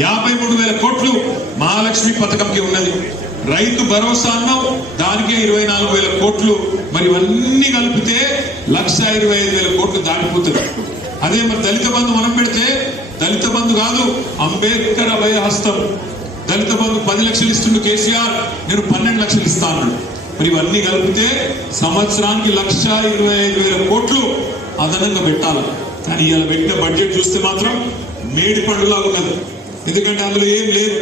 యాభై మూడు వేల కోట్లు మహాలక్ష్మి పథకంకి ఉన్నది. రైతు భరోసా అన్నాం దానికే ఇరవై నాలుగు వేల కోట్లు. మరి ఇవన్నీ కలిపితే లక్ష ఇరవై ఐదు వేల కోట్లు దాటిపోతుంది. అదే మరి దళిత బంధు మనం పెడితే దళిత బంధు కాదు అంబేద్కర్ అభయ హస్తం దళిత బంధు పది లక్షలు ఇస్తుండు కేసీఆర్ నేను పన్నెండు లక్షలు ఇస్తాను మరి ఇవన్నీ కలిపితే సంవత్సరానికి లక్ష ఇరవై ఐదు వేల కోట్లు అదనంగా పెట్టాలి? కానీ ఇలా పెట్టిన బడ్జెట్ చూస్తే మాత్రం మేడి పండులాగా ఉన్నది. ఎందుకంటే అందులో ఏం లేదు.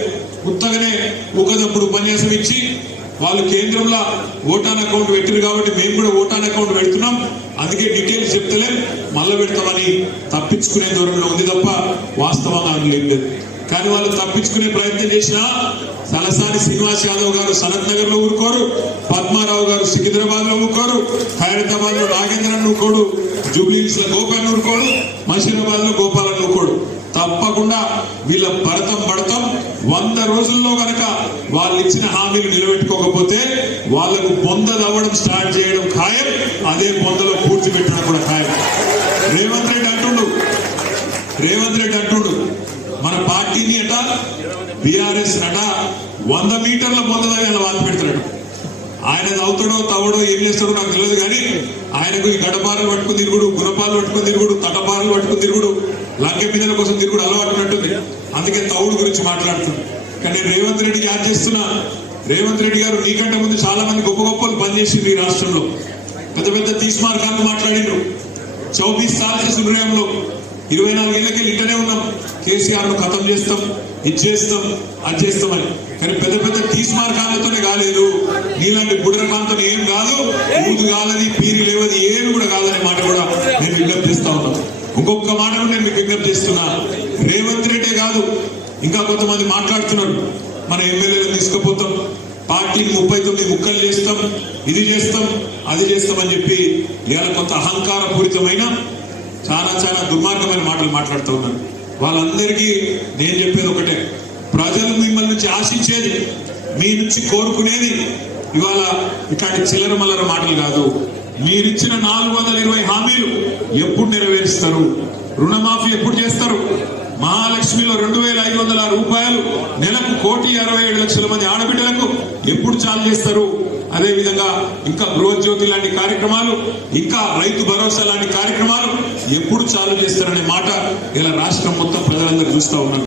ఉత్తగానే ఒకదప్పుడు ఉపన్యాసం ఇచ్చి వాళ్ళు కేంద్రంలో ఓటాన్ అకౌంట్ పెట్టారు కాబట్టి మేము కూడా ఓటాన్ అకౌంట్ పెడుతున్నాం. అందుకే డీటెయిల్స్ చెప్తలేం. మళ్ళీ పెడతామని తప్పించుకునే ధోరణిలో ఉంది తప్ప వాస్తవంగా అందులో లేదు. కానీ వాళ్ళు తప్పించుకునే ప్రయత్నం చేసినా తలసాని శ్రీనివాస్ యాదవ్ గారు సనత్ నగర్లో ఊరుకోరు పద్మారావు గారు సికింద్రాబాద్లో ఊరుకోరు ఖైరతాబాద్లో నాగేంద్రన్ ఊరుకోడు జూబ్లీస్లో గోపాల్ ఊరుకోడు మషీరాబాద్లో కాకుండా వీళ్ళ భరతం పడతాం. వంద రోజుల్లో గనక వాళ్ళు ఇచ్చిన హామీలు నిలబెట్టుకోకపోతే వాళ్ళకు బొంద తవ్వడం స్టార్ట్ చేయడం ఖాయం అదే బొందలో పూర్తి పెట్టడం కూడా ఖాయం. రేవంత్ రెడ్డి అంటుండు. రేవంత్ రెడ్డి అంటుండు మన పార్టీని అట బీఆర్ఎస్ అట వంద మీటర్ల బొంద వాళ్ళు పెడతాడు ఆయన అవుతాడో తవ్వడో ఏం చేస్తాడో నాకు తెలియదు కానీ ఆయనకు ఈ గడపాలు పట్టుకుని తిరుగుడు గుణపాలు పట్టుకుని తిరుగుడు తటపాలు పట్టుకుని తిరుగుడు లంకె మీదల కోసం తిరుగుడు అలవాటున్నట్టుంది అందుకే తౌడు గురించి మాట్లాడుతున్నాడు కానీ నేను రేవంత్ రెడ్డికి యాడ్ చేస్తున్నా. రేవంత్ రెడ్డి గారు నీకంటే ముందు చాలా మంది గొప్ప గొప్పలు పనిచేసింది ఈ రాష్ట్రంలో. పెద్ద పెద్ద తీస్మార్గాలు మాట్లాడిండ్రు. చౌబీస్ సార్లు సుగ్రయంలో ఇరవై నాలుగేళ్ళకి ఇంటనే ఉన్నాం. కేసీఆర్ను ఖతం చేస్తాం ఇది చేస్తాం అది చేస్తామని. కానీ పెద్ద పెద్ద తీస్మార్గాలతోనే కాలేదు. నీలాంటి బుడ్రకాంతో ఏం కాదు. ఊదు కాదని పీరి లేవది ఏమి కూడా కాదనే మాట కూడా నేను విజ్ఞప్తిస్తా ఉన్నాను. ఇంకొక మాట నేను మీకు విజ్ఞప్తి చేస్తున్నా. రేవంత్ రెడ్డే కాదు ఇంకా కొంతమంది మాట్లాడుతున్నారు. మన ఎమ్మెల్యేలు తీసుకుపోతాం. పార్టీని ముప్పై తొమ్మిది ముక్కలు చేస్తాం ఇది చేస్తాం అది చేస్తామని చెప్పి ఇవాళ కొంత అహంకార పూరితమైన చాలా చాలా దుర్మార్గమైన మాటలు మాట్లాడుతూ ఉన్నారు. వాళ్ళందరికీ నేను చెప్పేది ఒకటే. ప్రజలు మిమ్మల్ని నుంచి ఆశించేది మీ నుంచి కోరుకునేది ఇవాళ ఇట్లాంటి చిల్లర మల్లర మాటలు కాదు. మీరిచ్చిన నాలుగు వందల ఇరవై ఎప్పుడు నెరవేరుస్తారు? రుణమాఫీ ఎప్పుడు చేస్తారు? మహాలక్ష్మిలో రెండు వేల ఐదు వందల రూపాయలు నెలకు కోటి అరవై ఏడు లక్షల మంది ఆడబిడ్డలకు ఎప్పుడు చాలు చేస్తారు? అదే విధంగా ఇంకా గృహజ్యోతి లాంటి కార్యక్రమాలు ఇంకా రైతు భరోసా లాంటి కార్యక్రమాలు ఎప్పుడు చాలు చేస్తారనే మాట ఇలా రాష్ట్రం మొత్తం ప్రజలందరూ చూస్తూ ఉన్నారు.